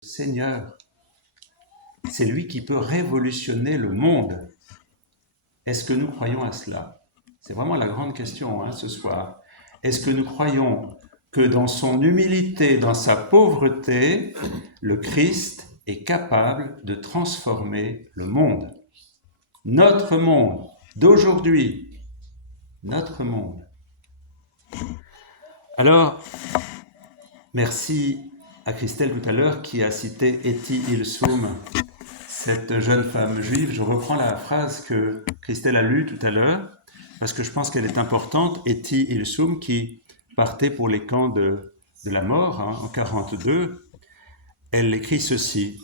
Seigneur, c'est lui qui peut révolutionner le monde. Est-ce que nous croyons à cela? C'est vraiment la grande question ce soir. Est-ce que nous croyons que dans son humilité, dans sa pauvreté, le Christ est capable de transformer le monde? Notre monde d'aujourd'hui, notre monde. Alors, merci à Christelle tout à l'heure qui a cité Etty Hillesum, cette jeune femme juive. Je reprends la phrase que Christelle a lue tout à l'heure parce que je pense qu'elle est importante. Etty Hillesum qui partait pour les camps de la mort en 1942, elle écrit ceci.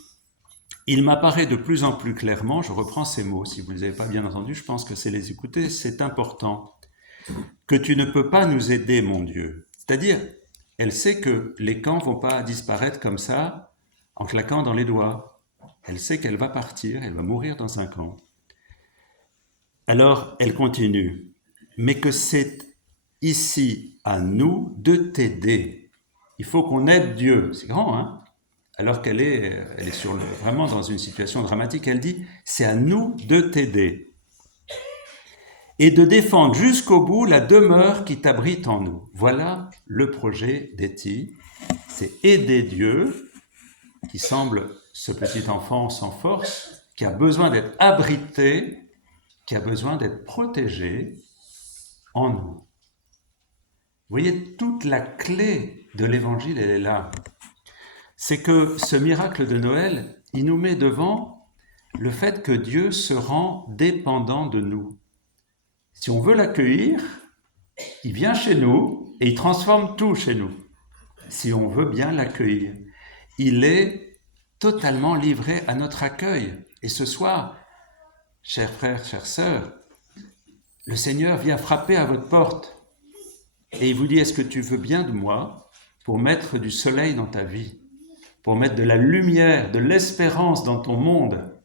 Il m'apparaît de plus en plus clairement, je reprends ces mots, si vous ne les avez pas bien entendus, je pense que c'est les écouter, c'est important, que tu ne peux pas nous aider, mon Dieu. C'est-à-dire, elle sait que les camps ne vont pas disparaître comme ça, en claquant dans les doigts. Elle sait qu'elle va partir, elle va mourir dans un camp. Alors, elle continue, mais que c'est ici à nous de t'aider. Il faut qu'on aide Dieu. C'est grand, hein? Alors qu'elle est vraiment dans une situation dramatique. Elle dit, c'est à nous de t'aider et de défendre jusqu'au bout la demeure qui t'abrite en nous. Voilà le projet d'Etty, c'est aider Dieu, qui semble ce petit enfant sans force, qui a besoin d'être abrité, qui a besoin d'être protégé en nous. Vous voyez, toute la clé de l'évangile, elle est là. C'est que ce miracle de Noël, il nous met devant le fait que Dieu se rend dépendant de nous. Si on veut l'accueillir, il vient chez nous et il transforme tout chez nous. Si on veut bien l'accueillir, il est totalement livré à notre accueil. Et ce soir, chers frères, chères sœurs, le Seigneur vient frapper à votre porte et il vous dit, est-ce que tu veux bien de moi pour mettre du soleil dans ta vie, pour mettre de la lumière, de l'espérance dans ton monde?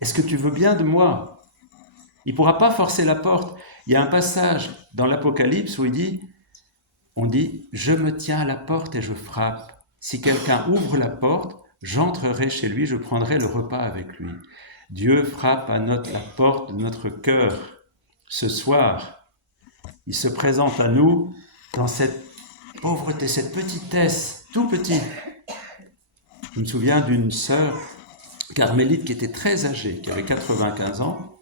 Est-ce que tu veux bien de moi? Il ne pourra pas forcer la porte. Il y a un passage dans l'Apocalypse où on dit, je me tiens à la porte et je frappe. Si quelqu'un ouvre la porte, j'entrerai chez lui, je prendrai le repas avec lui. Dieu frappe à la porte de notre cœur. Ce soir, il se présente à nous dans cette pauvreté, cette petitesse, tout petit. Je me souviens d'une sœur carmélite qui était très âgée, qui avait 95 ans,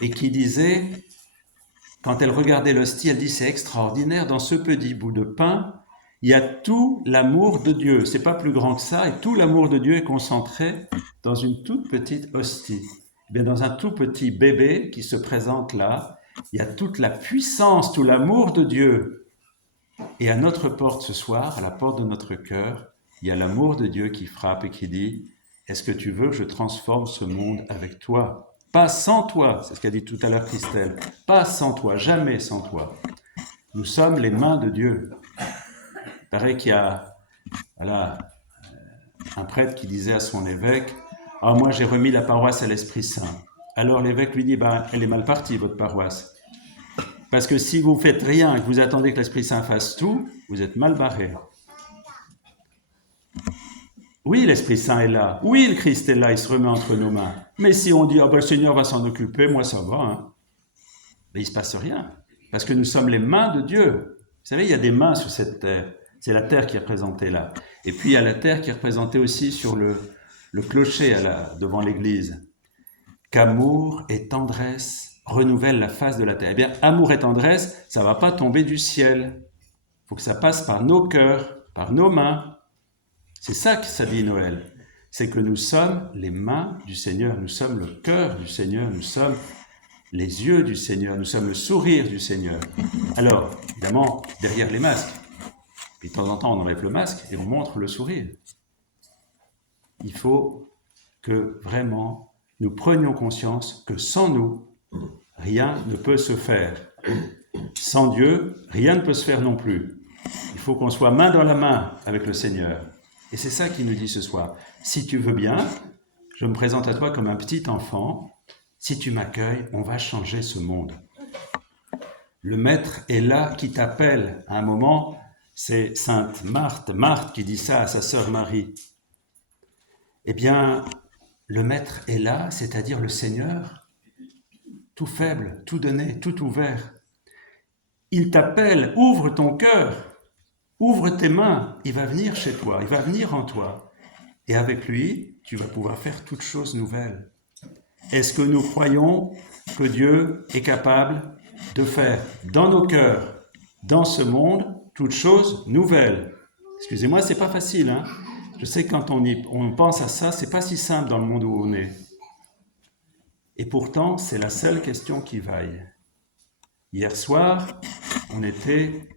et qui disait, quand elle regardait l'hostie, elle dit, c'est extraordinaire, dans ce petit bout de pain, il y a tout l'amour de Dieu. C'est pas plus grand que ça, et tout l'amour de Dieu est concentré dans une toute petite hostie. Bien, dans un tout petit bébé qui se présente là, il y a toute la puissance, tout l'amour de Dieu. Et à notre porte ce soir, à la porte de notre cœur, il y a l'amour de Dieu qui frappe et qui dit, est-ce que tu veux que je transforme ce monde avec toi? Pas sans toi, c'est ce qu'a dit tout à l'heure Christelle. Pas sans toi, jamais sans toi. Nous sommes les mains de Dieu. Il paraît qu'il y a un prêtre qui disait à son évêque, « Ah, moi j'ai remis la paroisse à l'Esprit Saint. » Alors l'évêque lui dit, « Elle est mal partie, votre paroisse. Parce que si vous faites rien et que vous attendez que l'Esprit Saint fasse tout, vous êtes mal barré. » Oui, l'Esprit Saint est là. Oui, le Christ est là, il se remet entre nos mains. Mais si on dit, le Seigneur va s'en occuper, moi ça va, mais il ne se passe rien. Parce que nous sommes les mains de Dieu. Vous savez, il y a des mains sur cette terre. C'est la terre qui est représentée là. Et puis il y a la terre qui est représentée aussi sur le clocher devant l'église. Qu'amour et tendresse renouvellent la face de la terre. Eh bien, amour et tendresse, ça ne va pas tomber du ciel. Il faut que ça passe par nos cœurs, par nos mains. C'est ça que ça dit Noël. C'est que nous sommes les mains du Seigneur, nous sommes le cœur du Seigneur, nous sommes les yeux du Seigneur, nous sommes le sourire du Seigneur. Alors, évidemment, derrière les masques. Puis de temps en temps, on enlève le masque et on montre le sourire. Il faut que vraiment nous prenions conscience que sans nous, rien ne peut se faire. Sans Dieu, rien ne peut se faire non plus. Il faut qu'on soit main dans la main avec le Seigneur. Et c'est ça qu'il nous dit ce soir. Si tu veux bien, je me présente à toi comme un petit enfant. Si tu m'accueilles, on va changer ce monde. Le Maître est là qui t'appelle. À un moment, c'est Sainte Marthe qui dit ça à sa sœur Marie. Eh bien, le Maître est là, c'est-à-dire le Seigneur, tout faible, tout donné, tout ouvert. Il t'appelle, ouvre ton cœur, ouvre tes mains, il va venir chez toi, il va venir en toi. Et avec lui, tu vas pouvoir faire toutes choses nouvelles. Est-ce que nous croyons que Dieu est capable de faire dans nos cœurs, dans ce monde, toutes choses nouvelles? Excusez-moi, c'est pas facile, hein? Je sais que quand on pense à ça, c'est pas si simple dans le monde où on est. Et pourtant, c'est la seule question qui vaille. Hier soir, on était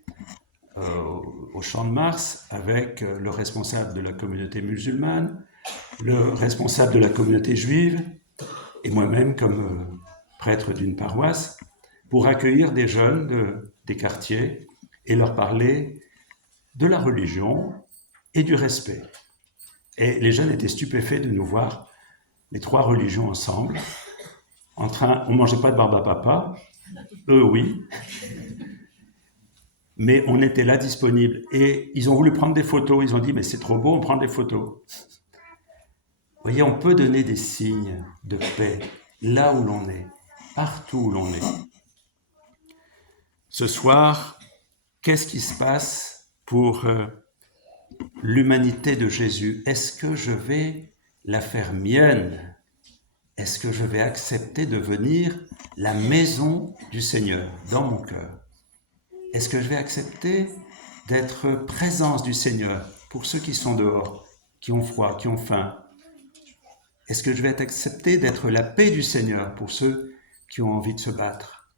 au Champ de Mars avec le responsable de la communauté musulmane, le responsable de la communauté juive, et moi-même comme prêtre d'une paroisse, pour accueillir des jeunes des quartiers et leur parler de la religion et du respect. Et les jeunes étaient stupéfaits de nous voir, les trois religions ensemble, on ne mangeait pas de barbe à papa, eux oui, mais on était là disponibles. Et ils ont voulu prendre des photos, ils ont dit, mais c'est trop beau, on prend des photos. Vous voyez, on peut donner des signes de paix là où l'on est, partout où l'on est. Ce soir, qu'est-ce qui se passe pour l'humanité de Jésus? Est-ce que je vais la faire mienne? Est-ce que je vais accepter de venir la maison du Seigneur dans mon cœur? Est-ce que je vais accepter d'être présence du Seigneur pour ceux qui sont dehors, qui ont froid, qui ont faim? Est-ce que je vais accepter d'être la paix du Seigneur pour ceux qui ont envie de se battre?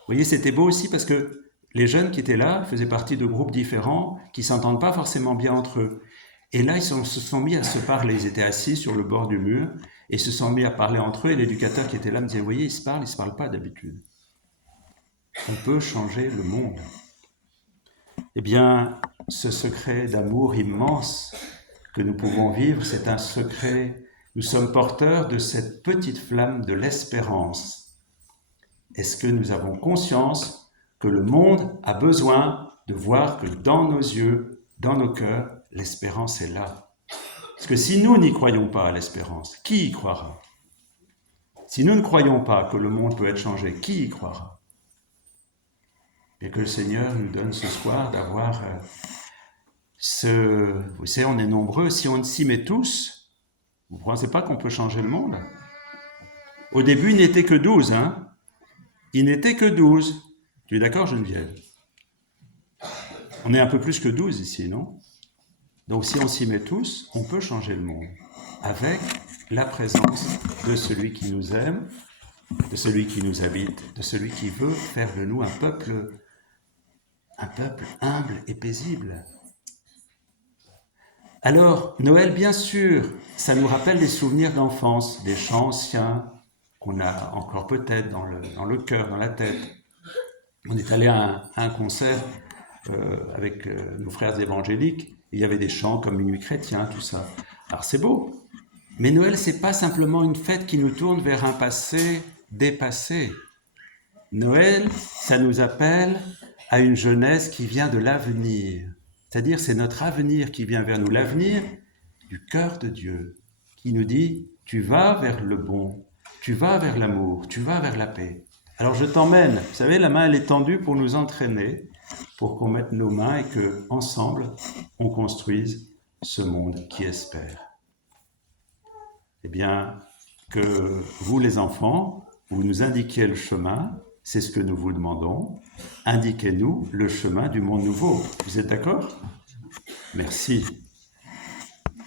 Vous voyez, c'était beau aussi parce que les jeunes qui étaient là faisaient partie de groupes différents qui ne s'entendent pas forcément bien entre eux. Et là, se sont mis à se parler. Ils étaient assis sur le bord du mur et se sont mis à parler entre eux. Et l'éducateur qui était là me disait, vous voyez, ils se parlent pas d'habitude. On peut changer le monde. Eh bien, ce secret d'amour immense que nous pouvons vivre, c'est un secret. Nous sommes porteurs de cette petite flamme de l'espérance. Est-ce que nous avons conscience que le monde a besoin de voir que dans nos yeux, dans nos cœurs, l'espérance est là? Parce que si nous n'y croyons pas à l'espérance, qui y croira? Si nous ne croyons pas que le monde peut être changé, qui y croira? Et que le Seigneur nous donne ce soir d'avoir vous savez, on est nombreux, si on s'y met tous, vous ne pensez pas qu'on peut changer le monde? Au début, il n'était que 12, hein? Il n'était que 12. Tu es d'accord, Geneviève? On est un peu plus que 12 ici, non? Donc si on s'y met tous, on peut changer le monde avec la présence de celui qui nous aime, de celui qui nous habite, de celui qui veut faire de nous un peuple humble et paisible. Alors, Noël, bien sûr, ça nous rappelle des souvenirs d'enfance, des chants anciens qu'on a encore peut-être dans le cœur, dans la tête. On est allé à un concert avec nos frères évangéliques, il y avait des chants comme Minuit chrétien, tout ça. Alors c'est beau, mais Noël, c'est pas simplement une fête qui nous tourne vers un passé dépassé. Noël, ça nous appelle à une jeunesse qui vient de l'avenir. C'est-à-dire, c'est notre avenir qui vient vers nous, l'avenir du cœur de Dieu, qui nous dit, tu vas vers le bon, tu vas vers l'amour, tu vas vers la paix. Alors je t'emmène, vous savez, la main elle est tendue pour nous entraîner, pour qu'on mette nos mains et que ensemble on construise ce monde qui espère. Eh bien, que vous les enfants, vous nous indiquiez le chemin, c'est ce que nous vous demandons. Indiquez-nous le chemin du monde nouveau. Vous êtes d'accord? Merci.